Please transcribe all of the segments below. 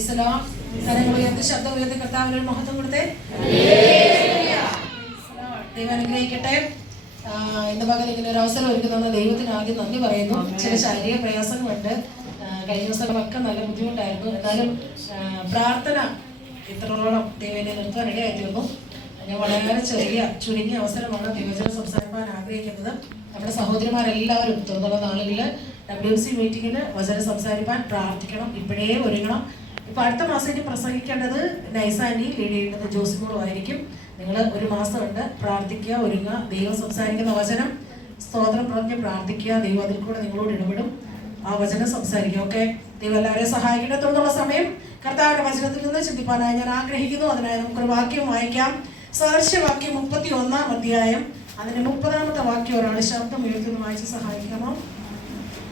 കരങ്ങൾ ഉയർത്തി ശബ്ദം ഉയർത്തി കർത്താവിനൊരു മഹത്വം കൊടുത്തേ. ദൈവം അനുഗ്രഹിക്കട്ടെ. ഇന്ന് പകൽ ഇങ്ങനെ ഒരു അവസരം ഒരുക്കുന്ന ദൈവത്തിന് ആദ്യം നന്ദി പറയുന്നു. ചില ശാരീരിക പ്രയാസങ്ങളുണ്ട്. കഴിഞ്ഞ ദിവസങ്ങളൊക്കെ നല്ല ബുദ്ധിമുട്ടായിരുന്നു. എന്നാലും പ്രാർത്ഥന ഇത്രത്തോളം ദൈവനെ നിർത്താൻ ഇടയായിത്തീർന്നു. ഞാൻ വളരെ ചുരുങ്ങിയ അവസരമാണ് ദൈവജനം സംസാരിക്കാൻ ആഗ്രഹിക്കുന്നത്. നമ്മുടെ സഹോദരിമാരെല്ലാവരും തുടർന്നുള്ള നാളുകളിൽ WC മീറ്റിങ്ങിന് വചനം സംസാരിക്കാൻ പ്രാർത്ഥിക്കണം. ഇപ്പോഴേ ഒരുങ്ങണം. ഇപ്പം അടുത്ത മാസം ഇനി പ്രസംഗിക്കേണ്ടത് നൈസാനി, ലീഡ് ചെയ്യേണ്ടത് ജോസിമോളും ആയിരിക്കും. നിങ്ങൾ ഒരു മാസമുണ്ട്, പ്രാർത്ഥിക്കുക, ഒരുങ്ങുക. ദൈവം സംസാരിക്കുന്ന വചനം സ്തോത്രം പറഞ്ഞ് പ്രാർത്ഥിക്കുക. ദൈവം അതിൽ കൂടെ നിങ്ങളോട് ഇടപെടും. ആ വചനം സംസാരിക്കുക. ഓക്കെ, ദൈവം എല്ലാവരെയും സഹായിക്കട്ടെ. തുടർന്നുള്ള സമയം കർത്താവിന്റെ വചനത്തിൽ നിന്ന് ചിന്തിപ്പാനായി ഞാൻ ആഗ്രഹിക്കുന്നു. അതിനായി നമുക്കൊരു വാക്യം വായിക്കാം. സദൃശവാക്യം 31-ാം അധ്യായം അതിന്റെ 30-ാമത്തെ വാക്യം ഒരാൾ ശബ്ദം ഉയർത്തി വായിച്ച് സഹായിക്കാമോ?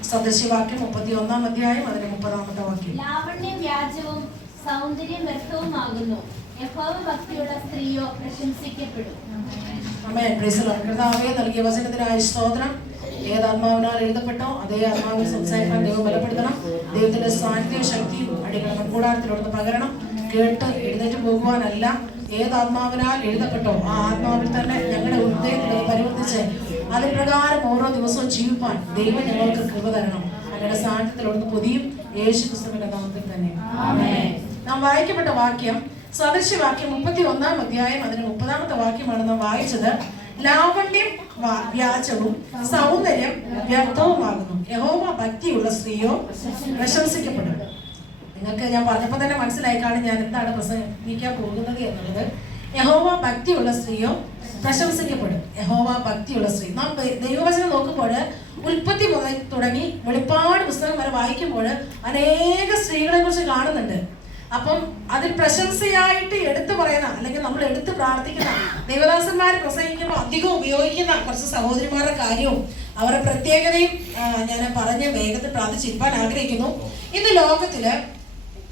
സദൃശവാക്യം 31-ാം അധ്യായം അതിന്റെ 30-ാമത്തെ വാക്യം. ലാവണ്യം വ്യാജവും സൗന്ദര്യം വ്യർത്ഥവുമാകുന്നു, യഹോവഭക്തിയുള്ള സ്ത്രീയോ പ്രശംസിക്കപ്പെടും. ആമേൻ. Praise the Lord. കർത്താവേ, നൽകിയ വചനത്തിനായി സ്തോത്രം. ഏതാത്മാവിനാൽ എഴുതപ്പെട്ടോ അതേ ആത്മാവിൽ സംസാരിക്കാൻ ദൈവം ബലപ്പെടുത്തണം. ദൈവത്തിന്റെ സാന്നിധ്യവും ശക്തിയും അടിക്കണം കൂടാരത്തിലോട്ട് പകരണം. കേട്ട് എഴുന്നേറ്റ് പോകുവാനല്ല, ഏതാത്മാവിനാൽ എഴുതപ്പെട്ടോ ആ ആത്മാവിൽ തന്നെ ഞങ്ങളുടെ ഹൃദയത്തിൽ പരിവർത്തിച്ച് അതിന് പ്രകാരം ഓരോ ദിവസവും ജീവിപ്പാൻ ദൈവം ഞങ്ങൾക്ക് കൃപ തരണം. ഞങ്ങളുടെ സാന്നിധ്യത്തിലോട്ട് പൊതിയും യേശു ക്രിസ്തുവിന്റെ നാമത്തിൽ തന്നെ. നാം വായിക്കപ്പെട്ട വാക്യം സദൃശവാക്യം 31-ാം അധ്യായം അതിന് 30-ാമത്തെ വാക്യമാണ് നാം വായിച്ചത്. ലാവണ്യം വ്യാജവും സൗന്ദര്യം വ്യർത്ഥവുമാകുന്നു, യഹോവ ഭക്തിയുള്ള സ്ത്രീയോ പ്രശംസിക്കപ്പെടും. നിങ്ങൾക്ക് ഞാൻ പറഞ്ഞപ്പോൾ തന്നെ മനസ്സിലായി കാണും ഞാൻ എന്താണ് പ്രസംഗിക്കാൻ പോകുന്നത് എന്നുള്ളത്. യഹോവ ഭക്തിയുള്ള സ്ത്രീയോ പ്രശംസിക്കപ്പെടും. യഹോവ ഭക്തിയുള്ള സ്ത്രീ. നാം ദൈവവചനം നോക്കുമ്പോൾ ഉൽപ്പത്തി മുതൽ തുടങ്ങി വെളിപ്പാട് പുസ്തകം വരെ വായിക്കുമ്പോൾ അനേക സ്ത്രീകളെ കുറിച്ച് കാണുന്നുണ്ട്. അപ്പം അതിൽ പ്രശംസയായിട്ട് എടുത്തു പറയുന്ന അല്ലെങ്കിൽ നമ്മൾ എടുത്ത് പ്രാർത്ഥിക്കുന്ന ദൈവദാസന്മാർ പ്രസംഗിക്കുമ്പോൾ അധികം ഉപയോഗിക്കുന്ന കുറച്ച് സഹോദരിമാരുടെ കാര്യവും അവരുടെ പ്രത്യേകതയും ഞാൻ പറഞ്ഞ് വേഗത്തിൽ പ്രാർത്ഥിച്ചിരിക്കാൻ ആഗ്രഹിക്കുന്നു. ഇന്ന് ലോകത്തില്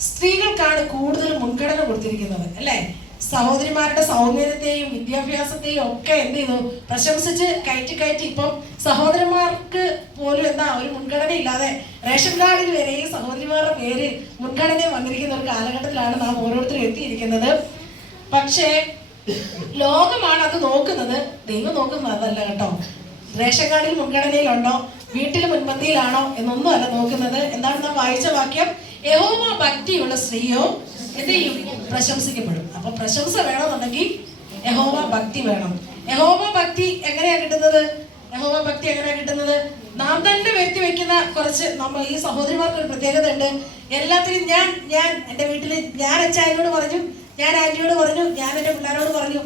സ്ത്രീകൾക്കാണ് കൂടുതൽ മുൻഗണന കൊടുത്തിരിക്കുന്നത്, അല്ലേ? സഹോദരിമാരുടെ സൗന്ദര്യത്തെയും വിദ്യാഭ്യാസത്തെയും ഒക്കെ എന്ത് ചെയ്തു പ്രശംസിച്ച് കയറ്റി ഇപ്പം സഹോദരന്മാർക്ക് പോലും എന്താ ഒരു മുൻഗണന ഇല്ലാതെ റേഷൻ കാർഡിൽ വരെയും സഹോദരിമാരുടെ പേര് മുൻഗണന വന്നിരിക്കുന്ന ഒരു കാലഘട്ടത്തിലാണ് നാം ഓരോരുത്തരും എത്തിയിരിക്കുന്നത്. പക്ഷേ ലോകമാണ് അത് നോക്കുന്നത്, ദൈവം നോക്കുന്നത് അതല്ല കേട്ടോ. റേഷൻ കാർഡിൽ മുൻഗണനയിലുണ്ടോ, വീട്ടിൽ മുൻപന്തിയിലാണോ എന്നൊന്നും അല്ല നോക്കുന്നത്. എന്താണ് നാം വായിച്ച വാക്യം? യഹോവ ഭക്തിയുള്ള സ്ത്രീയോ എന്ത് ചെയ്യും? പ്രശംസിക്കപ്പെടും. അപ്പൊ പ്രശംസ വേണമെന്നുണ്ടെങ്കിൽ യഹോവ ഭക്തി വേണം. യഹോവ ഭക്തി എങ്ങനെയാ കിട്ടുന്നത്? യഹോവ ഭക്തി എങ്ങനെയാ കിട്ടുന്നത്? നാം തന്നെ വ്യക്തി വെക്കുന്ന കുറച്ച് നമ്മൾ ഈ സഹോദരിമാർക്ക് ഒരു പ്രത്യേകത ഉണ്ട്. എല്ലാത്തിനും ഞാൻ എൻ്റെ വീട്ടില് ഞാൻ അച്ഛനോട് പറഞ്ഞു, ഞാൻ ആന്റിയോട് പറഞ്ഞു, ഞാൻ എൻ്റെ പിള്ളേരോട് പറഞ്ഞു,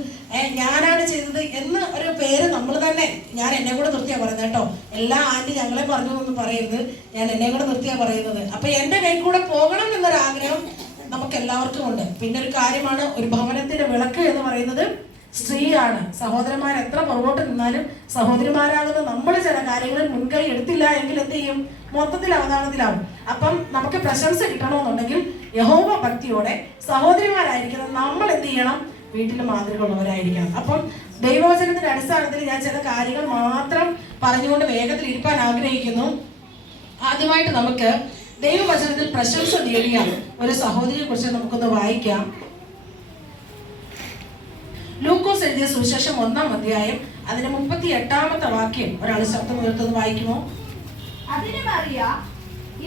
ഞാനാണ് ചെയ്തത് എന്ന് ഒരു പേര് നമ്മൾ തന്നെ. ഞാൻ എന്നെ കൂടെ നിർത്തിയാ പറയുന്നത് കേട്ടോ. എല്ലാ ആന്റി ഞങ്ങളെ പറഞ്ഞു എന്ന് പറയരുത്, ഞാൻ എന്നെ കൂടെ നിർത്തിയാ പറയുന്നത്. അപ്പൊ എൻ്റെ കൈ കൂടെ പോകണം എന്നൊരാഗ്രഹം നമുക്ക് എല്ലാവർക്കും ഉണ്ട്. പിന്നെ ഒരു കാര്യമാണ്, ഒരു ഭവനത്തിന്റെ വിളക്ക് എന്ന് പറയുന്നത് സ്ത്രീയാണ്. സഹോദരന്മാർ എത്ര പുറകോട്ട് നിന്നാലും സഹോദരിമാരാകുന്ന നമ്മൾ ചില കാര്യങ്ങളിൽ മുൻകൈ എടുത്തില്ല എങ്കിൽ എന്ത് ചെയ്യും? മൊത്തത്തിൽ അവതാളത്തിലാവും. അപ്പം നമുക്ക് പ്രശംസ കിട്ടണമെന്നുണ്ടെങ്കിൽ യഹോവ ഭക്തിയോടെ സഹോദരിമാരായിരിക്കുന്ന നമ്മൾ എന്ത് ചെയ്യണം? വീട്ടിൽ മാതൃകയുള്ളവരായിരിക്കണം. അപ്പം ദൈവവചനത്തിന്റെ അടിസ്ഥാനത്തിൽ ഞാൻ ചില കാര്യങ്ങൾ മാത്രം പറഞ്ഞുകൊണ്ട് വേഗത്തിൽ ഇരിക്കാൻ ആഗ്രഹിക്കുന്നു. ആദ്യമായിട്ട് നമുക്ക് ദൈവവചനത്തിൽ പ്രശംസ നേടിയ ഒരു സഹോദരിയെ കുറിച്ച് നമുക്കൊന്ന് വായിക്കാം. ലൂക്കോസ് എഴുതിയ സുവിശേഷം 1-ാം അധ്യായം അതിന്റെ 38-ാമത്തെ വാക്യം ഒരാൾ ശബ്ദം ഉയർത്തുന്നത് വായിക്കുമോ? അതിന് മറിയ,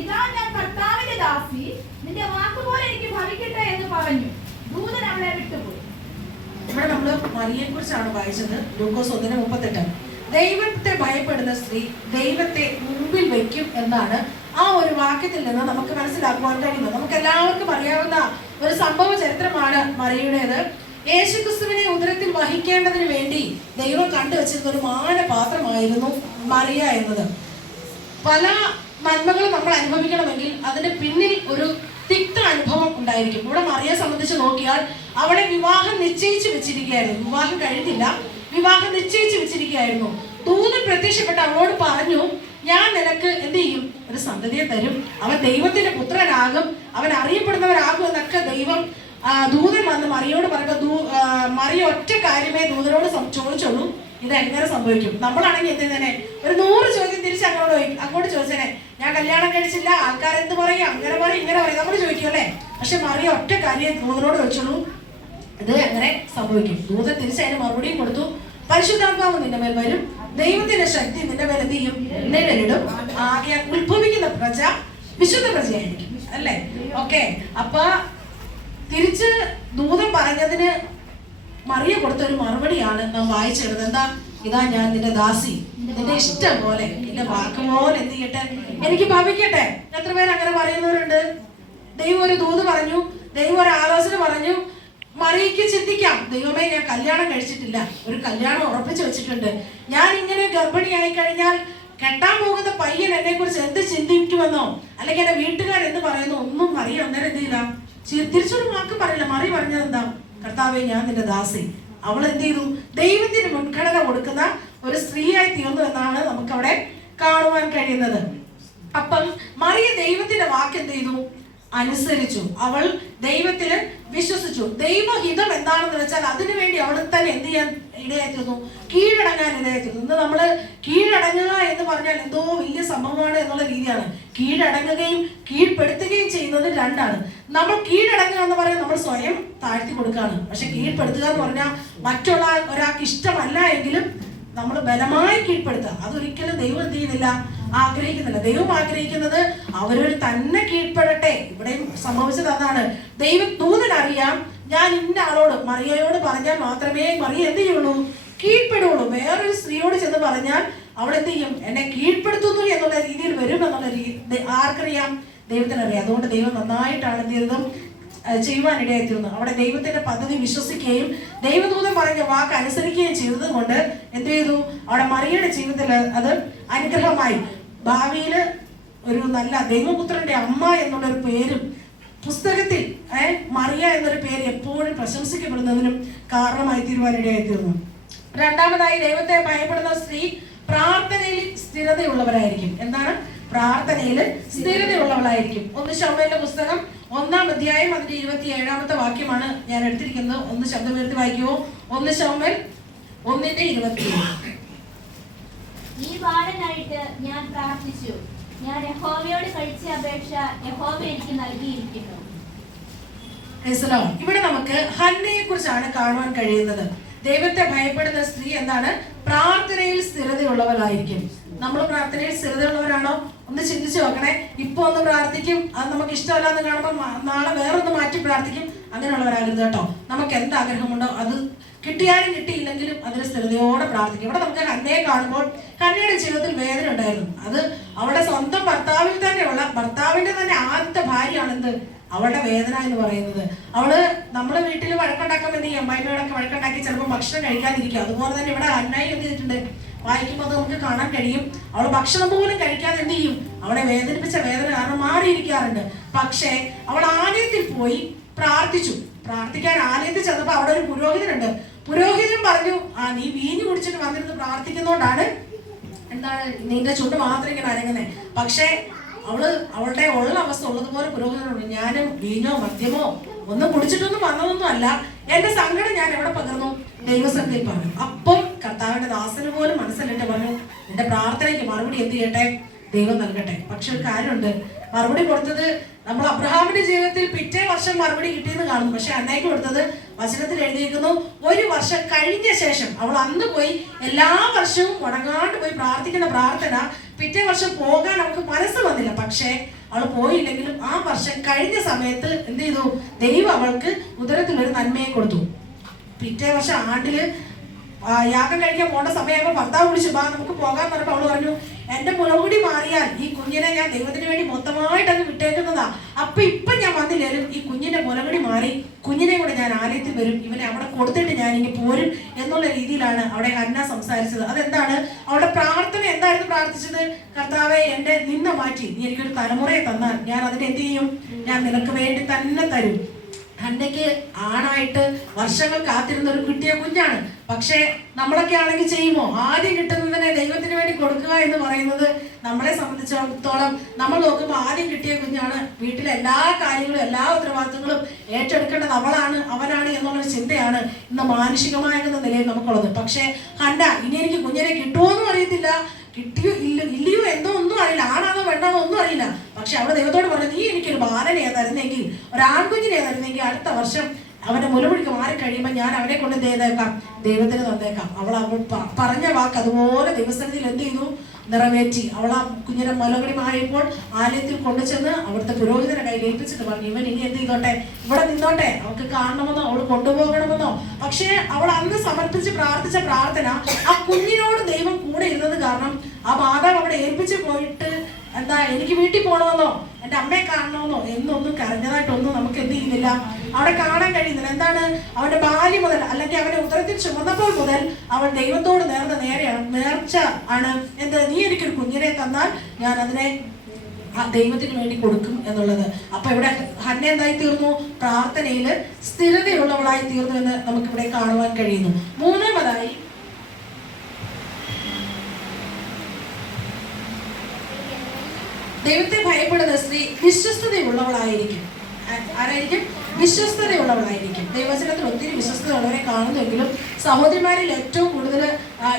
ഇതാ ഞാൻ കർത്താവിന്റെ ദാസി, നിന്റെ വാക്കുപോലെ എനിക്ക് ഭവിക്കട്ടെ എന്ന് പറഞ്ഞു. ദൂതൻ അവളെ വിട്ടുപോയി. ഇവിടെ നമ്മൾ മറിയയെ കുറിച്ചാണ് വായിച്ചത്. ലൂക്കോസ് 1:38. ദൈവത്തെ ഭയപ്പെടുന്ന സ്ത്രീ ദൈവത്തെ മുമ്പിൽ വെക്കും എന്നാണ് ആ ഒരു വാക്യത്തിൽ നിന്ന് നമുക്ക് മനസ്സിലാക്കുവാൻ കഴിയുന്നത്. നമുക്ക് എല്ലാവർക്കും അറിയാവുന്ന ഒരു സംഭവ ചരിത്രമാണ് മറിയയുടേത്. യേശുക്രിസ്തുവിനെ ഉദരത്തിൽ വഹിക്കേണ്ടതിന് വേണ്ടി ദൈവം കണ്ടുവച്ചിരുന്ന ഒരു മാനപാത്രമായിരുന്നു മറിയ എന്നത്. പല നന്മകളും നമ്മൾ അനുഭവിക്കണമെങ്കിൽ അതിന്റെ പിന്നിൽ ഒരു തിക്ത അനുഭവം ഉണ്ടായിരിക്കും. ഇവിടെ മറിയയെ സംബന്ധിച്ച് നോക്കിയാൽ അവളെ വിവാഹം നിശ്ചയിച്ചു വെച്ചിരിക്കുകയായിരുന്നു. വിവാഹം കഴിഞ്ഞില്ല, വിവാഹം നിശ്ചയിച്ചു വെച്ചിരിക്കുകയായിരുന്നു. ദൂതൻ പ്രത്യക്ഷപ്പെട്ട് അവളോട് പറഞ്ഞു, ഞാൻ നിനക്ക് എന്ത് ചെയ്യും? ഒരു സന്തതിയെ തരും, അവൻ ദൈവത്തിന്റെ പുത്രനാകും, അവൻ അറിയപ്പെടുന്നവരാകും എന്നൊക്കെ ദൈവം ദൂതൻ വന്ന് മറിയോട് പറഞ്ഞു. മറിയ ഒറ്റ കാര്യമേ ദൂതനോട് ചോദിച്ചുള്ളൂ, ഇത് എങ്ങനെ സംഭവിക്കും? നമ്മളാണെങ്കിൽ എന്തിനെ ഒരു 100 ചോദ്യം തിരിച്ച് അങ്ങോട്ട് ചോദിച്ചേനെ. ഞാൻ കല്യാണം കഴിച്ചില്ല, ആൾക്കാരെന്ത് പറയും, അങ്ങനെ പറയും, ഇങ്ങനെ പറയും, നമ്മൾ ചോദിക്കും അല്ലേ? പക്ഷെ മറിയ ഒറ്റ കാര്യം ദൂതനോട് ചോദിച്ചുള്ളൂ, ഇത് എങ്ങനെ സംഭവിക്കും? ദൂതൻ തിരിച്ചതിന് മറുപടിയും കൊടുത്തു, പരിശുദ്ധാത്മാവ് നിന്റെ മേൽ വരും, ദൈവത്തിന്റെ ശക്തി നിന്റെ മേൽ എന്ത് ചെയ്യും? നേരിടും. ആകെ ഉത്ഭവിക്കുന്ന പ്രജ വിശുദ്ധ പ്രജയായിരിക്കും അല്ലേ? ഓക്കെ, അപ്പൊ തിരിച്ച് ദൂതൻ പറഞ്ഞതിന് മറിയ കൊടുത്ത ഒരു മറുപടിയാണ് നാം വായിച്ചെടുത്തത്. എന്താ? ഇതാ ഞാൻ നിന്റെ ദാസി, നിന്റെ ഇഷ്ടം പോലെ, നിന്റെ വാക്ക് പോലെ എന്ത് ചെയ്യട്ടെ, എനിക്ക് ഭവിക്കട്ടെ. എത്ര പേര് അങ്ങനെ പറയുന്നവരുണ്ട്? ദൈവം ഒരു ദൂത് പറഞ്ഞു, ദൈവം ഒരു ആലോചന പറഞ്ഞു, മറിയയ്ക്ക് ചിന്തിക്കാം, ദൈവമേ ഞാൻ കല്യാണം കഴിച്ചിട്ടില്ല, ഒരു കല്യാണം ഉറപ്പിച്ചു വെച്ചിട്ടുണ്ട്, ഞാൻ ഇങ്ങനെ ഗർഭിണിയായി കഴിഞ്ഞാൽ കെട്ടാൻ പോകുന്ന പയ്യൻ എന്നെ കുറിച്ച് എന്ത് ചിന്തിക്കുമെന്നോ അല്ലെങ്കിൽ എന്റെ വീട്ടുകാർ എന്ത് പറയുന്നു ഒന്നും മറിയ അന്നേരം എന്ത് ചെയ്യില്ല, തിരിച്ചൊരു വാക്ക് പറയില്ല. മറി പറഞ്ഞത് എന്താ? കർത്താവേ ഞാൻ നിന്റെ ദാസി. അവൾ എന്ത് ചെയ്തു? ദൈവത്തിന് മുൻഗണന കൊടുക്കുന്ന ഒരു സ്ത്രീയായി തീർന്നു എന്നാണ് നമുക്ക് അവിടെ കാണുവാൻ കഴിയുന്നത്. അപ്പം മറിയ ദൈവത്തിന്റെ വാക്ക് എന്ത് ചെയ്തു? അനുസരിച്ചു. അവൾ ദൈവത്തില് വിശ്വസിച്ചു. ദൈവഹിതം എന്താണെന്ന് വെച്ചാൽ അതിനുവേണ്ടി അവൾ തന്നെ എന്ത് ചെയ്യാൻ ഇടയായിത്തീർന്നു? കീഴടങ്ങാൻ ഇടയായിത്തീർന്നു. ഇന്ന് നമ്മള് കീഴടങ്ങുക എന്ന് പറഞ്ഞാൽ എന്തോ വലിയ സംഭവമാണ് എന്നുള്ള രീതിയാണ്. കീഴടങ്ങുകയും കീഴ്പ്പെടുത്തുകയും ചെയ്യുന്നത് രണ്ടാണ്. നമ്മൾ കീഴടങ്ങുക എന്ന് പറയുന്നത് നമ്മൾ സ്വയം താഴ്ത്തി കൊടുക്കുകയാണ്. പക്ഷെ കീഴ്പ്പെടുത്തുക എന്ന് പറഞ്ഞാൽ മറ്റുള്ള ഒരാൾക്ക് ഇഷ്ടമല്ല എങ്കിലും നമ്മൾ ബലമായി കീഴ്പ്പെടുത്തുക, അതൊരിക്കലും ദൈവം എന്ത് ചെയ്യുന്നില്ല, ആഗ്രഹിക്കുന്നില്ല. ദൈവം ആഗ്രഹിക്കുന്നത് അവരൊരു തന്നെ കീഴ്പ്പെടട്ടെ. ഇവിടെയും സംഭവിച്ചത് അതാണ്. ദൂതനറിയാം ഞാൻ ഇന്ന ആളോട്, മറിയയോട് പറഞ്ഞാൽ മാത്രമേ മറിയ എന്ത് ചെയ്യുള്ളൂ? കീഴ്പ്പെടുള്ളൂ. വേറൊരു സ്ത്രീയോട് ചെന്ന് പറഞ്ഞാൽ അവൾ എന്ത് ചെയ്യും? എന്നെ കീഴ്പ്പെടുത്തുന്നു എന്നുള്ള രീതിയിൽ വരും എന്നുള്ള ആർക്കറിയാം? ദൈവത്തിനറിയാം. അതുകൊണ്ട് ദൈവം നന്നായിട്ടാണ് എന്ത് ചെയ്തതും ചെയ്യുവാനിടയായിത്തീർന്നു. അവിടെ ദൈവത്തിന്റെ പദ്ധതി വിശ്വസിക്കുകയും ദൈവദൂതൻ പറഞ്ഞ വാക്ക് അനുസരിക്കുകയും ചെയ്തത് കൊണ്ട് എന്ത് ചെയ്തു? അവിടെ മറിയയുടെ ജീവിതത്തിൽ അത് അനുഗ്രഹമായി. ഭാവിയിൽ ഒരു നല്ല ദൈവപുത്രന്റെ അമ്മ എന്നുള്ളൊരു പേരും പുസ്തകത്തിൽ മറിയ എന്നൊരു പേര് എപ്പോഴും പ്രശംസിക്കപ്പെടുന്നതിനും കാരണമായി തീരുവാനിടയായിത്തീർന്നു. രണ്ടാമതായി, ദൈവത്തെ ഭയപ്പെടുന്ന സ്ത്രീ പ്രാർത്ഥനയിൽ സ്ഥിരതയുള്ളവരായിരിക്കും. എന്താണ്? പ്രാർത്ഥനയിൽ സ്ഥിരതയുള്ളവളായിരിക്കും. 1 ശമൂവേലിന്റെ പുസ്തകം 1-ാം അധ്യായം അതിന്റെ 27-ാമത്തെ വാക്യമാണ് ഞാൻ എടുത്തിരിക്കുന്നത്. ഒന്ന് ശബ്ദം ഉയർത്തി വായിക്കുമോ? 1 ശമൂവേൽ 1:27. ഈ ബാലനായിട്ട് ഞാൻ പ്രാർത്ഥിച്ചു, ഞാൻ യഹോവയോട് കഴിച്ച അപേക്ഷ യഹോവ എനിക്ക് നൽകിയിരിക്കുന്നു. ഇവിടെ നമുക്ക് ഹന്നയെ കുറിച്ചാണ് കാണുവാൻ കഴിയുന്നത്. ദൈവത്തെ ഭയപ്പെടുന്ന സ്ത്രീ എന്താണ്? പ്രാർത്ഥനയിൽ സ്ഥിരതയുള്ളവരായിരിക്കും. നമ്മൾ പ്രാർത്ഥനയിൽ സ്ഥിരതയുള്ളവരാണോ? ഒന്ന് ചിന്തിച്ചു നോക്കണേ. ഇപ്പൊ ഒന്ന് പ്രാർത്ഥിക്കും, അത് നമുക്ക് ഇഷ്ടമല്ലാന്ന് കാണുമ്പോൾ നാളെ വേറൊന്ന് മാറ്റി പ്രാർത്ഥിക്കും. അങ്ങനെയുള്ളവരാകരുത് കേട്ടോ. നമുക്ക് എന്ത് ആഗ്രഹമുണ്ടോ അത് കിട്ടിയാലും കിട്ടിയില്ലെങ്കിലും അതിന് സ്ഥിരതയോടെ പ്രാർത്ഥിക്കും. ഇവിടെ നമുക്ക് ഹന്നയെ കാണുമ്പോൾ ഹന്നയുടെ ജീവിതത്തിൽ വേദന ഉണ്ടായിരുന്നു. അത് അവളുടെ സ്വന്തം ഭർത്താവിൽ തന്നെയുള്ള ഭർത്താവിന്റെ തന്നെ ആദ്യത്തെ ഭാര്യയാണ് എന്ത് അവളുടെ വേദന എന്ന് പറയുന്നത്. അവള് നമ്മളെ വീട്ടിൽ വഴക്കുണ്ടാക്കാൻ വേണ്ടി അമ്മായിമ്മയോടൊക്കെ വഴക്കുണ്ടാക്കി ചിലപ്പോൾ ഭക്ഷണം കഴിക്കാതിരിക്കും. അതുപോലെ തന്നെ ഇവിടെ ഹന്നായി എന്ത് ചെയ്തിട്ടുണ്ട്? വായിക്കുമ്പോൾ അത് നമുക്ക് കാണാൻ കഴിയും. അവൾ ഭക്ഷണം പോലും കഴിക്കാതെ എന്ത് ചെയ്യും? അവളെ വേദനിപ്പിച്ച വേദന കാരണം മാറിയിരിക്കാറുണ്ട്. പക്ഷേ അവൾ ആലയത്തിൽ പോയി പ്രാർത്ഥിച്ചു. പ്രാർത്ഥിക്കാൻ ആലയത്തിൽ ചെന്നപ്പോൾ അവിടെ ഒരു പുരോഹിതനുണ്ട്. പുരോഹിതൻ പറഞ്ഞു, നീ വീഞ്ഞു കുടിച്ചിട്ട് വന്നിരുന്ന് പ്രാർത്ഥിക്കുന്നോണ്ടാണ് എന്താണ് നിന്റെ ചുണ്ട് മാത്രം ഇങ്ങനെ അരങ്ങുന്നേ. പക്ഷേ അവളുടെ ഉള്ള അവസ്ഥ ഉള്ളതുപോലെ പുരോഹിതനുണ്ട്. ഞാനും വീഞ്ഞോ മദ്യമോ ഒന്നും കുടിച്ചിട്ടൊന്നും വന്നതൊന്നും അല്ല, എന്റെ സങ്കടം ഞാൻ എവിടെ പകർന്നു? ദൈവസന്നിധിയിൽ പറഞ്ഞു. അപ്പം കർത്താവിന്റെ ദാസന് പോലും മനസ്സിലിട്ട് പറഞ്ഞു, നിന്റെ പ്രാർത്ഥനയ്ക്ക് മറുപടി എന്ത് ചെയ്യട്ടെ? ദൈവം നൽകട്ടെ. പക്ഷെ ഒരു കാര്യമുണ്ട്, മറുപടി കൊടുത്തത് നമ്മൾ അബ്രഹാമിന്റെ ജീവിതത്തിൽ പിറ്റേ വർഷം മറുപടി കിട്ടിയെന്ന് കാണുന്നു. പക്ഷെ അന്നയ്ക്ക് കൊടുത്തത് വചനത്തിൽ എഴുതിയിരിക്കുന്നു, 1 വർഷം കഴിഞ്ഞ ശേഷം. അവൾ അന്ന് പോയി എല്ലാ വർഷവും മുടങ്ങാണ്ട് പോയി പ്രാർത്ഥിക്കുന്ന പ്രാർത്ഥന പിറ്റേ വർഷം പോകാൻ അവൾക്ക് മനസ്സ് വന്നില്ല. പക്ഷേ അവൾ പോയില്ലെങ്കിലും ആ വർഷം കഴിഞ്ഞ സമയത്ത് എന്ത് ചെയ്തു? ദൈവം അവൾക്ക് ഉദരത്തിൽ ഒരു നന്മയെ കൊടുത്തു. പിറ്റേ വർഷം ആണ്ടില് യാഗം കഴിക്കാൻ പോകേണ്ട സമയമാകുമ്പോൾ ഭർത്താവ് വിളിച്ചു, നമുക്ക് പോകാൻ പറഞ്ഞപ്പോൾ അവള് പറഞ്ഞു, എന്റെ മുലകുടി മാറിയാൽ ഈ കുഞ്ഞിനെ ഞാൻ ദൈവത്തിന് വേണ്ടി മൊത്തമായിട്ട് അങ്ങ് വിട്ടേക്കുന്നതാ. ഇപ്പൊ ഞാൻ വന്നില്ലേലും ഈ കുഞ്ഞിന്റെ മുലകുടി മാറി കുഞ്ഞിനെ കൂടെ ഞാൻ ആലയത്തിൽ വരും, ഇവനെ അവിടെ കൊടുത്തിട്ട് ഞാൻ ഇങ്ങനെ പോരും എന്നുള്ള രീതിയിലാണ് അവിടെ ഹന്ന സംസാരിച്ചത്. അതെന്താണ്? അവളുടെ പ്രാർത്ഥന എന്തായിരുന്നു പ്രാർത്ഥിച്ചത്? കർത്താവെ, എന്റെ നിന്നെ മാറ്റി നീ എനിക്കൊരു തലമുറയെ തന്നാൽ ഞാൻ അതിനെ എന്ത് ചെയ്യും? ഞാൻ നിനക്ക് വേണ്ടി തന്നെ തരും. ഹന്നയ്ക്ക് ആണായിട്ട് വർഷങ്ങൾ കാത്തിരുന്ന ഒരു കിട്ടിയ കുഞ്ഞാണ്. പക്ഷെ നമ്മളൊക്കെ ആണെങ്കിൽ ചെയ്യുമോ? ആദ്യം കിട്ടുന്നതിനെ ദൈവത്തിന് വേണ്ടി കൊടുക്കുക എന്ന് പറയുന്നത് നമ്മളെ സംബന്ധിച്ചിടത്തോളം നമ്മൾ നോക്കുമ്പോൾ ആദ്യം കിട്ടിയ കുഞ്ഞാണ്, വീട്ടിലെ എല്ലാ കാര്യങ്ങളും എല്ലാ ഉത്തരവാദിത്തങ്ങളും ഏറ്റെടുക്കേണ്ടത് അവനാണ് എന്നുള്ളൊരു ചിന്തയാണ് ഇന്ന് മാനുഷികമായ നിലയിൽ നമുക്കുള്ളത്. പക്ഷേ ഹന്ന ഇനി എനിക്ക് കുഞ്ഞിനെ കിട്ടുമോ എന്നും അറിയത്തില്ല, കിട്ടിയോ ഇല്ലയോ എന്തോ ഒന്നും അറിയില്ല, ആണാണോ പെണ്ണാണോ ഒന്നും അറിയില്ല. പക്ഷെ അവള് ദൈവത്തോട് പറഞ്ഞു, നീ എനിക്കൊരു ബാലനെ തരുന്നെങ്കിൽ, ഒരു ആൺകുഞ്ഞിനെ തരുന്നെങ്കിൽ അടുത്ത വർഷം അവന്റെ മുലമുടിക്ക് മാറിക്കഴിയുമ്പോൾ ഞാൻ അവനെ കൊണ്ട് എന്ത് ചെയ്തേക്കാം, ദൈവത്തിന് തന്നേക്കാം. അവൾ പറഞ്ഞ വാക്ക് അതുപോലെ ദൈവസന്നിധിയിൽ എന്ത് ചെയ്തു, നിറവേറ്റി. അവൾ ആ കുഞ്ഞിനെ മുലകുടി മാറിയപ്പോൾ ആലയത്തിൽ കൊണ്ടുചെന്ന് അവിടുത്തെ പുരോഹിതനെ കയ്യിൽ ഏൽപ്പിച്ചിട്ട് പറഞ്ഞു, ഇവൻ ഇനി എന്ത് ചെയ്തോട്ടെ, ഇവിടെ നിന്നോട്ടെ, അവൾക്ക് കാണണമെന്നോ അവൾ കൊണ്ടുപോകണമെന്നോ. പക്ഷേ അവൾ അന്ന് സമർപ്പിച്ച് പ്രാർത്ഥിച്ച പ്രാർത്ഥന, ആ കുഞ്ഞിനോട് ദൈവം കൂടെ ഇരുന്നത് കാരണം ആ മാതാവ് അവിടെ ഏൽപ്പിച്ച് പോയിട്ട് എന്താ എനിക്ക് വീട്ടിൽ പോകണമെന്നോ എൻ്റെ അമ്മയെ കാണണമെന്നോ എന്നൊന്നും കരഞ്ഞതായിട്ടൊന്നും നമുക്ക് എന്ത് ചെയ്യുന്നില്ല, അവിടെ കാണാൻ കഴിയുന്നില്ല. എന്താണ്, അവന്റെ ബാല്യം മുതൽ അല്ലെങ്കിൽ അവന്റെ ഉദരത്തിൽ ചുമന്നപ്പോൾ മുതൽ അവൻ ദൈവത്തോട് നേർച്ച ആണ് എന്ത്, നീ എനിക്കൊരു കുഞ്ഞിനെ തന്നാൽ ഞാൻ അതിനെ ദൈവത്തിന് വേണ്ടി കൊടുക്കും എന്നുള്ളത്. അപ്പൊ ഇവിടെ ഹന്ന എന്തായി തീർന്നു, പ്രാർത്ഥനയിൽ സ്ഥിരതയുള്ളവളായി തീർന്നു എന്ന് നമുക്കിവിടെ കാണുവാൻ കഴിയുന്നു. മൂന്നാമതായി ദൈവത്തെ ഭയപ്പെടുന്ന സ്ത്രീ വിശ്വസ്തതയുള്ളവളായിരിക്കും. ആരായിരിക്കും? വിശ്വസ്തതയുള്ളവളായിരിക്കും. ദൈവവചനത്തിൽ ഒത്തിരി വിശ്വസ്തയുള്ളവരെ കാണുന്നെങ്കിലും സഹോദരിമാരിൽ ഏറ്റവും കൂടുതൽ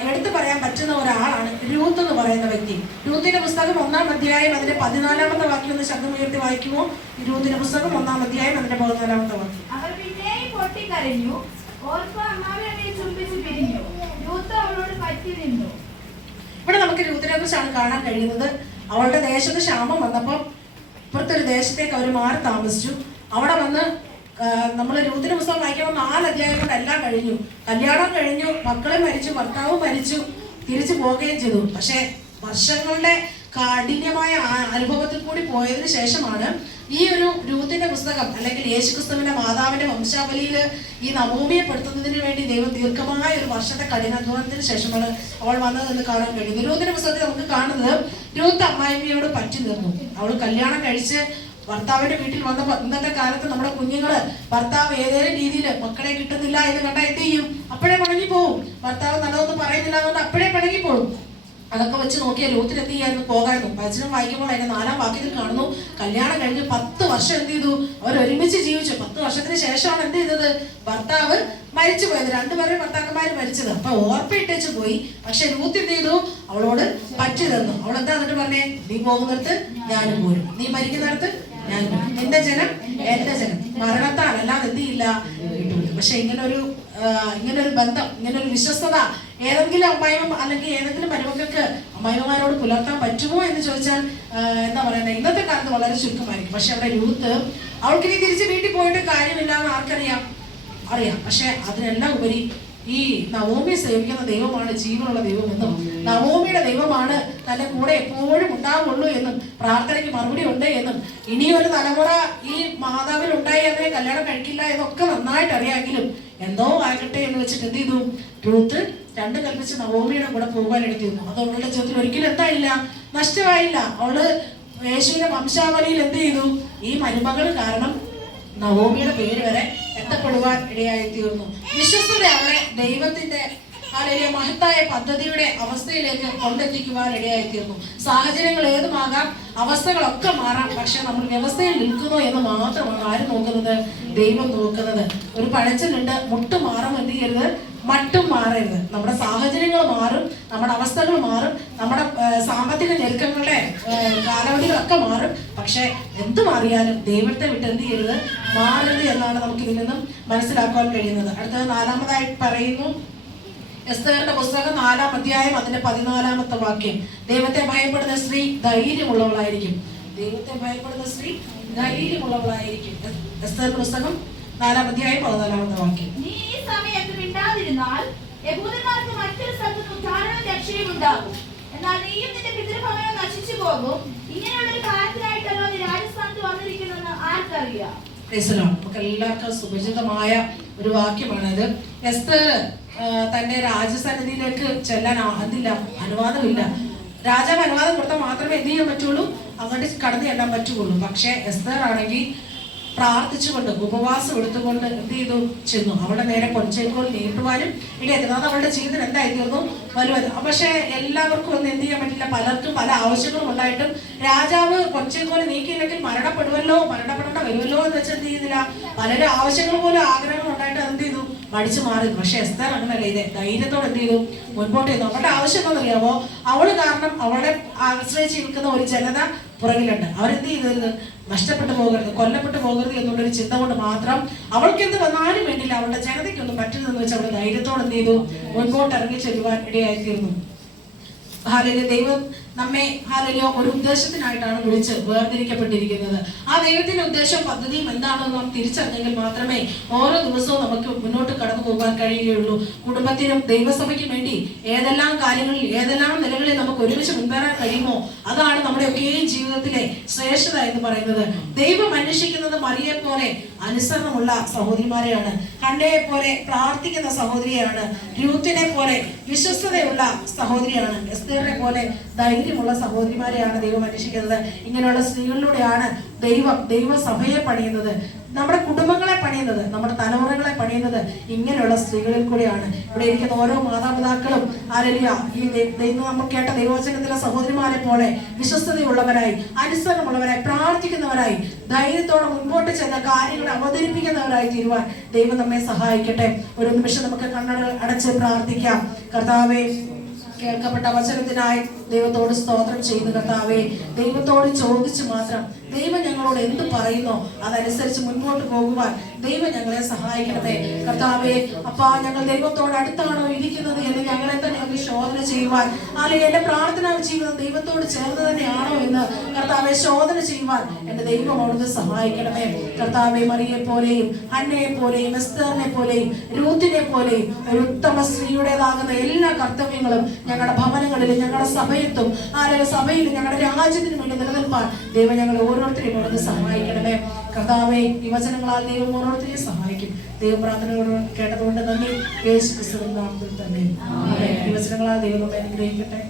എടുത്തു പറയാൻ പറ്റുന്ന ഒരാളാണ് രൂത്ത് എന്ന് പറയുന്ന വ്യക്തി. രൂത്തിന്റെ പുസ്തകം 1-ാം അധ്യായം അതിന്റെ 14-ാമത്തെ വാക്യം ഒന്ന് ശബ്ദമുയർത്തി വായിക്കുമോ? രൂത്തിന്റെ പുസ്തകം 1-ാം അധ്യായം അതിന്റെ 14-ാമത്തെ വാക്യം. അവർ പിന്നെയും പൊട്ടിക്കരഞ്ഞു, ഓർപ്പ അമ്മാവനെ ചുംബിച്ച് പിരിഞ്ഞു, രൂത്ത് അവളോട് പറ്റി നിന്നു. ഇവിടെ നമുക്ക് രൂത്തിനെ കുറിച്ചാണ് കാണാൻ കഴിയുന്നത്. അവളുടെ ദേശത്ത് ക്ഷാമം വന്നപ്പോൾ ഇപ്പുറത്തൊരു ദേശത്തേക്ക് അവർ മാറി താമസിച്ചു. അവിടെ വന്ന് നമ്മൾ രൂത്തിന്റെ പുസ്തകം വായിക്കുമ്പോൾ 4 അധ്യായം കൊണ്ട് എല്ലാം കഴിഞ്ഞു. കല്യാണം കഴിഞ്ഞു, മക്കളെ മരിച്ചു, ഭർത്താവും മരിച്ചു, തിരിച്ചു പോവുകയും ചെയ്തു. പക്ഷെ വർഷങ്ങളുടെ കാഠിന്യമായ അനുഭവത്തിൽ കൂടി പോയതിനു ശേഷമാണ് ഈ ഒരു രൂത്തിന്റെ പുസ്തകം അല്ലെങ്കിൽ യേശുക്രിസ്തുവിന്റെ മാതാവിന്റെ വംശാവലിയിൽ ഈ നവോമിയെ പെടുത്തുന്നതിന് വേണ്ടി ദൈവം ദീർഘമായ ഒരു വർഷത്തെ കഠിനാധ്വാനത്തിന് ശേഷമാണ് അവൾ വന്നതെന്ന് കാണാൻ കഴിയുന്നത്. രൂത്തിന്റെ പുസ്തകത്തിൽ നമുക്ക് കാണുന്നത് രൂത്ത് അമ്മായിമ്മയോട് പറ്റി നിന്നു. അവൾ കല്യാണം കഴിച്ച് ഭർത്താവിന്റെ വീട്ടിൽ വന്നപ്പോൾ ഇന്നത്തെ കാലത്ത് നമ്മുടെ കുഞ്ഞുങ്ങള് ഭർത്താവ് ഏതെങ്കിലും രീതിയിൽ മക്കളെ കിട്ടുന്നില്ല എന്ന് കണ്ടാൽ എന്ത് ചെയ്യും? അപ്പോഴേ പിണങ്ങി പോവും. ഭർത്താവ് നല്ലതൊന്നും പറയുന്നില്ല അതുകൊണ്ട് അപ്പോഴേ പിണങ്ങി പോകും. അതൊക്കെ വെച്ച് നോക്കിയാൽ രൂത്തിൽ എന്ത് ചെയ്യായിരുന്നു, പോകായിരുന്നു. വചനം വായിക്കുമ്പോൾ അതിന്റെ 4-ാം വാക്യത്തിൽ കാണുന്നു, കല്യാണം കഴിഞ്ഞ് 10 വർഷം എന്ത് ചെയ്തു, അവർ ഒരുമിച്ച് ജീവിച്ചു. 10 വർഷത്തിന് ശേഷമാണ് എന്ത് ചെയ്തത്, ഭർത്താവ് മരിച്ചു പോയത്. 2 പേരുടെ ഭർത്താക്കന്മാര് മരിച്ചത്. അപ്പൊ ഓർപ്പിട്ടേച്ച് പോയി. പക്ഷെ രൂത്ത് എന്ത് ചെയ്തു, അവളോട് പറ്റി തന്നു. അവൾ എന്താ എന്നിട്ട് പറഞ്ഞേ, നീ പോകുന്നിടത്ത് ഞാനും പോരും, നീ മരിക്കുന്നിടത്ത് ഞാൻ, നിന്റെ ജനം എന്റെ ജനം, മരണത്താൽ അല്ലാതെ എന്ത് ചെയ്യില്ല കിട്ടും. പക്ഷെ ഇങ്ങനൊരു ബന്ധം, ഇങ്ങനൊരു വിശ്വസ്തത ഏതെങ്കിലും അമ്മായിമ്മ അല്ലെങ്കിൽ ഏതെങ്കിലും മരുമക്കൾക്ക് അമ്മായിമ്മമാരോട് പുലർത്താൻ പറ്റുമോ എന്ന് ചോദിച്ചാൽ എന്താ പറയുന്നത്, ഇന്നത്തെ കാലത്ത് വളരെ ചുരുക്കമായിരിക്കും. പക്ഷെ അവിടെ രൂത്ത് അവൾക്ക് ഇനി തിരിച്ച് വീട്ടിൽ പോയിട്ട് കാര്യമില്ലാന്ന് ആർക്കറിയാം, അറിയാം. പക്ഷെ അതിനെല്ലാം ഉപരി ഈ നവോമിയെ സേവിക്കുന്ന ദൈവമാണ് ജീവനുള്ള ദൈവമെന്നും നവോമിയുടെ ദൈവമാണ് തന്റെ കൂടെ എപ്പോഴും ഉണ്ടാവുള്ളൂ എന്നും പ്രാർത്ഥനയ്ക്ക് മറുപടി ഉണ്ട് എന്നും ഇനിയൊരു തലമുറ ഈ മാതാവിൽ ഉണ്ടായി അതിനെ കല്യാണം കഴിക്കില്ല എന്നൊക്കെ നന്നായിട്ട് അറിയാമെങ്കിലും എന്തോ ആകട്ടെ എന്ന് വെച്ചിട്ട് എന്ത് ചെയ്തു, രൂത്ത് 2 കൽപ്പിച്ച് നവോമിയുടെ കൂടെ പോകാൻ എടുത്തിരുന്നു. അത് അവളുടെ ജീവിതത്തിൽ ഒരിക്കലും എന്തായില്ല, നഷ്ടമായില്ല. അവള് യേശുവിന്റെ വംശാവലിയിൽ എന്ത് ചെയ്തു, ഈ മരുമകൾ കാരണം നവോമിയുടെ പേര് വരെ എത്തപ്പെടുവാൻ ഇടയായി തീർന്നു. വിശ്വസ്തത അവളെ ദൈവത്തിന്റെ അല്ലെങ്കിൽ മഹത്തായ പദ്ധതിയുടെ അവസ്ഥയിലേക്ക് കൊണ്ടെത്തിക്കുവാൻ ഇടയായി തീർന്നു. സാഹചര്യങ്ങൾ ഏതുമാകാം, അവസ്ഥകളൊക്കെ മാറാം. പക്ഷെ നമ്മൾ വ്യവസ്ഥയിൽ നിൽക്കുന്നു എന്ന് മാത്രമാണ് ആര് നോക്കുന്നത്, ദൈവം നോക്കുന്നത്. ഒരു പഴഞ്ചൊല്ലുണ്ട്, മുട്ട് മാറും എന്ത് ചെയ്യരുത്, മട്ടും മാറരുത്. നമ്മുടെ സാഹചര്യങ്ങൾ മാറും, നമ്മുടെ അവസ്ഥകൾ മാറും, നമ്മുടെ സാമ്പത്തിക ഞെരുക്കങ്ങളുടെ കാലാവധികളൊക്കെ മാറും. പക്ഷെ എന്ത് മാറിയാലും ദൈവത്തെ വിട്ട് എന്ത് ചെയ്യരുത്, മാറരുത് എന്നാണ് നമുക്ക് ഇതിൽ നിന്നും മനസ്സിലാക്കാൻ കഴിയുന്നത്. അടുത്തത് 4-മതായി പറയുന്നു, എസ്തേറിന്റെ പുസ്തകം 4-ാം അധ്യായം അതിന്റെ 14-ാമത്തെ വാക്യം. ദൈവത്തെ ഭയപ്പെടുന്ന സ്ത്രീ ധൈര്യമുള്ളവളായിരിക്കും. ദൈവത്തെ ഭയപ്പെടുന്ന സ്ത്രീ ധൈര്യമുള്ളവളായിരിക്കും. എസ്തേറിന്റെ പുസ്തകം 4-ാം അധ്യായം 14-ാമത്തെ വാക്യം. നീ ഈ സമയത്ത് മിണ്ടാതിരുന്നാൽ യഹൂദന്മാർക്ക് മറ്റൊരു സ്ഥലത്ത് ഉദ്ധാരണവും രക്ഷയും ഉണ്ടാകും. എന്നാൽ നീയും നിന്റെ പിതൃഭവനവും നശിച്ചു പോകും. ഇങ്ങനെയുള്ളൊരു കാര്യത്തിനായിട്ടല്ലോ നീ രാജസ്ഥാനത്ത് വന്നിരിക്കുന്നെന്ന് ആർക്കറിയാം. നമുക്ക് എല്ലാവർക്കും സുപരിചിതമായ ഒരു വാക്യമാണത്. എസ്തേർ തന്റെ രാജസന്നിധിയിലേക്ക് ചെല്ലാൻ അനുവാദമില്ല. രാജാവ് അനുവാദം കൊടുത്താൽ മാത്രമേ എന്ത് ചെയ്യാൻ പറ്റുള്ളൂ, അങ്ങോട്ട് കടന്നു ചെല്ലാൻ പറ്റുള്ളൂ. പക്ഷെ എസ്തേർ ആണെങ്കിൽ പ്രാർത്ഥിച്ചുകൊണ്ട് ഉപവാസം എടുത്തുകൊണ്ട് എന്ത് ചെയ്തു ചെന്നു. അവളുടെ നേരെ കൊഞ്ചേക്കോൽ നീട്ടുവാനും ഇടയായിരുന്നു. അത് അവളുടെ ജീവിതത്തിൽ എന്തായി തീർന്നു? വലുത്. പക്ഷെ എല്ലാവർക്കും ഒന്നും എന്ത് ചെയ്യാൻ പറ്റില്ല. പലർക്കും പല ആവശ്യങ്ങളും ഉണ്ടായിട്ടും രാജാവ് കൊഞ്ചേക്കോൽ നീക്കിയില്ലെങ്കിൽ മരണപ്പെടേണ്ട വരുമല്ലോ എന്ന് വെച്ച് എന്ത് ചെയ്യുന്നില്ല. പലരും ആവശ്യങ്ങൾ പോലും ആഗ്രഹങ്ങൾ ഉണ്ടായിട്ട് എന്ത് ചെയ്തു? മടിച്ചു മാറി. പക്ഷെ എസ്തർ അങ്ങനല്ല. ഇത് ധൈര്യത്തോടെ എന്ത് ചെയ്തു? മുൻപോട്ട് ചെയ്തു. അവളുടെ ആവശ്യം എന്താണെന്നറിയാമോ? അവള് കാരണം അവളെ ആശ്രയിച്ച് നിൽക്കുന്ന ഒരു ജനത പുറകിലുണ്ട്. അവരെന്ത് ചെയ്തത്? നഷ്ടപ്പെട്ടു പോകരുത്, കൊല്ലപ്പെട്ടു പോകരുത് എന്നുള്ളൊരു ചിന്ത കൊണ്ട് മാത്രം അവൾക്ക് എന്ത് വന്നാലും വേണ്ടില്ല, അവളുടെ ജനതയ്ക്കൊന്നും പറ്റരുതെന്ന് വെച്ച് അവള് ധൈര്യത്തോടെ എന്ത് ചെയ്തു? മുൻപോട്ട് ഇറങ്ങി ചെല്ലുവാൻ ഇടയായിത്തീർന്നു. ഹാലേലൂയ. ദൈവം നമ്മെ ഹാലേലൂയ ഒരു ഉദ്ദേശത്തിനായിട്ടാണ് വിളിച്ച് വേർതിരിക്കപ്പെട്ടിരിക്കുന്നത്. ആ ദൈവത്തിന്റെ ഉദ്ദേശം പദ്ധതിയും എന്താണെന്ന് നാം തിരിച്ചറിഞ്ഞെങ്കിൽ മാത്രമേ ഓരോ ദിവസവും നമുക്ക് മുന്നോട്ട് കടന്നു പോകാൻ കഴിയുകയുള്ളൂ. കുടുംബത്തിനും ദൈവസഭയ്ക്കും വേണ്ടി ഏതെല്ലാം കാര്യങ്ങളിൽ ഏതെല്ലാം നിലകളിൽ നമുക്ക് ഒരുമിച്ച് മുൻപേറാൻ കഴിയുമോ അതാണ് നമ്മുടെ ഒക്കെ ജീവിതത്തിലെ ശ്രേഷ്ഠത എന്ന് പറയുന്നത്. ദൈവം അന്വേഷിക്കുന്നത് മറിയെ പോലെ അനുസരണമുള്ള സഹോദരിമാരെയാണ്, ഹന്നയെ പോലെ പ്രാർത്ഥിക്കുന്ന സഹോദരിയാണ്, രൂത്തിനെ പോലെ വിശ്വസ്തതയുള്ള സഹോദരിയാണ്, എസ്തേറിനെ പോലെ ധൈര്യമുള്ള സഹോദരിമാരെയാണ് ദൈവം അന്വേഷിക്കുന്നത്. ഇങ്ങനെയുള്ള സ്ത്രീകളിലൂടെയാണ് ദൈവസഭയെ പണിയുന്നത്, നമ്മുടെ കുടുംബങ്ങളെ പണിയുന്നത്, നമ്മുടെ തലമുറകളെ പണിയുന്നത് ഇങ്ങനെയുള്ള സ്ത്രീകളിൽ കൂടെയാണ്. ഇവിടെ ഇരിക്കുന്ന ഓരോ മാതാപിതാക്കളും ഹല്ലേലൂയ ഈ നമ്മൾ കേട്ട ദൈവവചനത്തിലെ സഹോദരിമാരെ പോലെ വിശ്വസ്തതയുള്ളവരായി, അനുസരണമുള്ളവരായി, പ്രാർത്ഥിക്കുന്നവരായി, ധൈര്യത്തോടെ മുൻപോട്ട് ചെന്ന കാര്യങ്ങൾ അവതരിപ്പിക്കുന്നവരായി തീരുവാൻ ദൈവം നമ്മെ സഹായിക്കട്ടെ. ഒരു നിമിഷം നമുക്ക് കണ്ണടകൾ അടച്ച് പ്രാർത്ഥിക്കാം. കർത്താവേ, കേൾക്കപ്പെട്ട വചനത്തിനായി ദൈവത്തോട് സ്തോത്രം ചെയ്യുന്നു. കർത്താവേ, ദൈവത്തോട് ചോദിച്ചു മാത്രം ദൈവം ഞങ്ങളോട് എന്ത് പറയുന്നോ അതനുസരിച്ച് മുൻപോട്ട് പോകുവാൻ ദൈവം ഞങ്ങളെ സഹായിക്കണമേ. കർത്താവേ, അപ്പാ, ഞങ്ങൾ ദൈവത്തോട് അടുത്താണോ ഇരിക്കുന്നത് എന്ന് ഞങ്ങളെ തന്നെ ഒന്ന് ശോധന ചെയ്യുവാൻ, അല്ലെങ്കിൽ എന്റെ പ്രാർത്ഥനാ ജീവിതം ദൈവത്തോട് ചേർന്ന് തന്നെയാണോ എന്ന് കർത്താവെ ശോധന ചെയ്യുവാൻ എന്റെ ദൈവം അവിടുന്ന് സഹായിക്കണമേ. കർത്താവെ, മറിയെ പോലെയും ഹന്നയെ പോലെയും എസ്തേറിനെ പോലെയും രൂത്തിനെ പോലെയും ഒരു ഉത്തമ സ്ത്രീയുടേതാകുന്ന എല്ലാ കർത്തവ്യങ്ങളും ഞങ്ങളുടെ ഭവനങ്ങളിലും ഞങ്ങളുടെ സഭയത്തും സഭയിലും ഞങ്ങളുടെ രാജ്യത്തിനും വേണ്ടി നിലനിൽപ്പാൻ ദൈവം ഞങ്ങളെ ഓരോരുത്തരെയും അവിടുന്ന് സഹായിക്കണമേ. കർത്താവെ, ഈ വചനങ്ങളാൽ ദൈവം ഓരോരുത്തരെയും സഹായിക്കും. ദൈവം പ്രാർത്ഥനയോട് കേട്ടതുകൊണ്ട് നന്ദി. യേശു ക്രിസ്തുവിൻ നാമത്തിൽ തന്നെ ഈ വചനങ്ങളാൽ ദൈവം അനുഗ്രഹിക്കട്ടെ.